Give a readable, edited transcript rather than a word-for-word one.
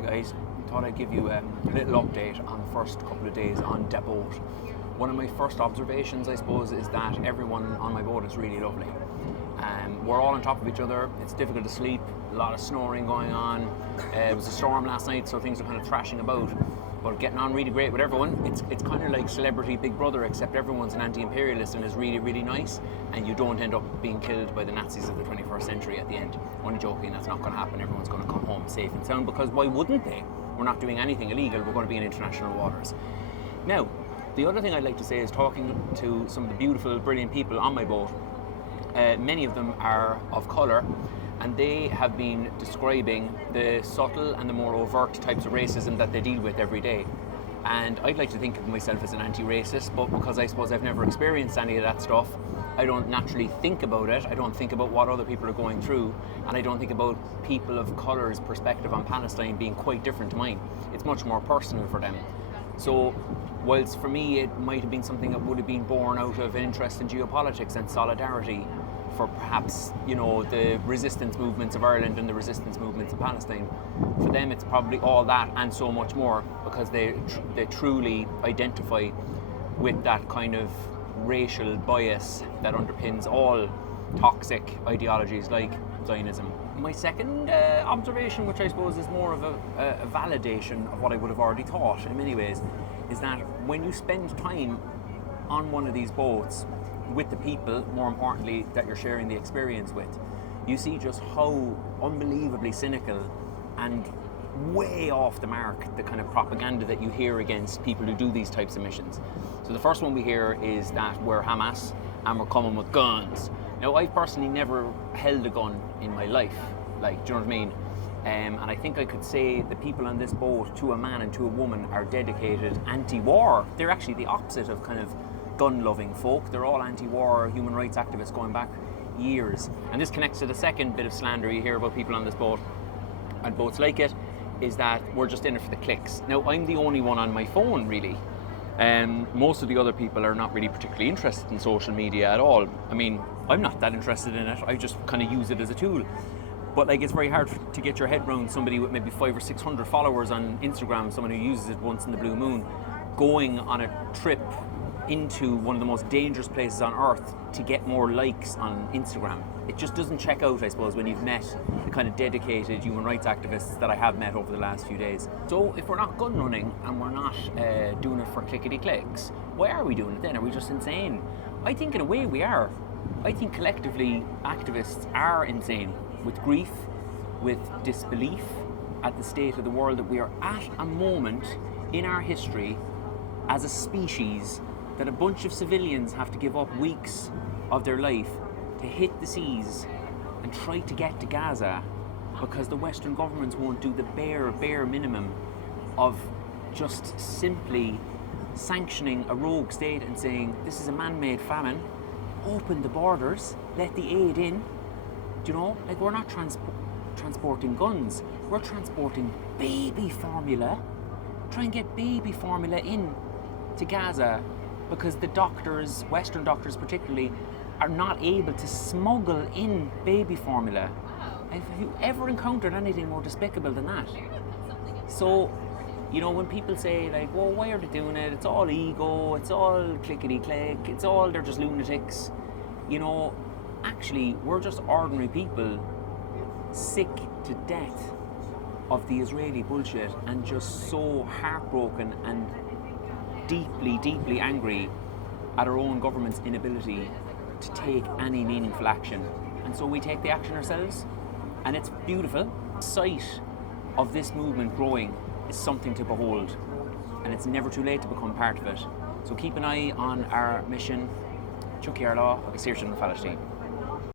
Hi guys, thought I'd give you a little update on the first couple of days on the boat. One of my first observations, I suppose, is that everyone on my boat is really lovely. We're all on top of each other. It's difficult to sleep, a lot of snoring going on. It was a storm last night, so things are kind of thrashing about. But getting on really great with everyone. It's kind of like Celebrity Big Brother, except everyone's an anti-imperialist and is really, really nice, and you don't end up being killed by the Nazis of the 21st century at the end. Only joking, that's not going to happen. Everyone's going to come home safe and sound, because why wouldn't they? We're not doing anything illegal. We're going to be in international waters. Now, the other thing I'd like to say is talking to some of the beautiful, brilliant people on my boat. Many of them are of colour, and they have been describing the subtle and the more overt types of racism that they deal with every day. And I'd like to think of myself as an anti-racist, but because I suppose I've never experienced any of that stuff, I don't naturally think about it. I don't think about what other people are going through, and I don't think about people of colour's perspective on Palestine being quite different to mine. It's much more personal for them. So, whilst for me it might have been something that would have been born out of an interest in geopolitics and solidarity for perhaps, the resistance movements of Ireland and the resistance movements of Palestine, for them it's probably all that and so much more, because they truly identify with that kind of racial bias that underpins all toxic ideologies like Zionism. My second observation, which I suppose is more of a validation of what I would have already thought in many ways, is that when you spend time on one of these boats with the people, more importantly, that you're sharing the experience with, you see just how unbelievably cynical and way off the mark the kind of propaganda that you hear against people who do these types of missions. So the first one we hear is that we're Hamas and we're coming with guns. Now, I've personally never held a gun in my life, do you know what I mean? And I think I could say the people on this boat, to a man and to a woman, are dedicated anti-war. They're actually the opposite of kind of gun-loving folk. They're all anti-war, human rights activists going back years. And this connects to the second bit of slander you hear about people on this boat, and boats like it, is that we're just in it for the clicks. Now, I'm the only one on my phone, really. Most of the other people are not really particularly interested in social media at all. I mean, I'm not that interested in it. I just kind of use it as a tool. But it's very hard to get your head around somebody with maybe 500 or 600 followers on Instagram, someone who uses it once in the blue moon, going on a trip into one of the most dangerous places on earth to get more likes on Instagram. It just doesn't check out, I suppose, when you've met the kind of dedicated human rights activists that I have met over the last few days. So if we're not gun running and we're not doing it for clickety-clicks, why are we doing it then? Are we just insane? I think in a way we are. I think collectively activists are insane, with grief, with disbelief at the state of the world that we are at a moment in our history as a species that a bunch of civilians have to give up weeks of their life to hit the seas and try to get to Gaza, because the Western governments won't do the bare minimum of just simply sanctioning a rogue state and saying, this is a man-made famine, open the borders, let the aid in. Do you know? We're not transporting guns, we're transporting baby formula. Try and get baby formula in to Gaza, because the doctors, Western doctors particularly, are not able to smuggle in baby formula. Have you ever encountered anything more despicable than that? So, when people say well, why are they doing it? It's all ego, it's all clickety-click, they're just lunatics. Actually, we're just ordinary people sick to death of the Israeli bullshit and just so heartbroken and deeply, deeply angry at our own government's inability to take any meaningful action. And so we take the action ourselves, and it's beautiful. The sight of this movement growing is something to behold, and it's never too late to become part of it. So keep an eye on our mission. Chuck Yarlaw, agus Saoirse na Palestine.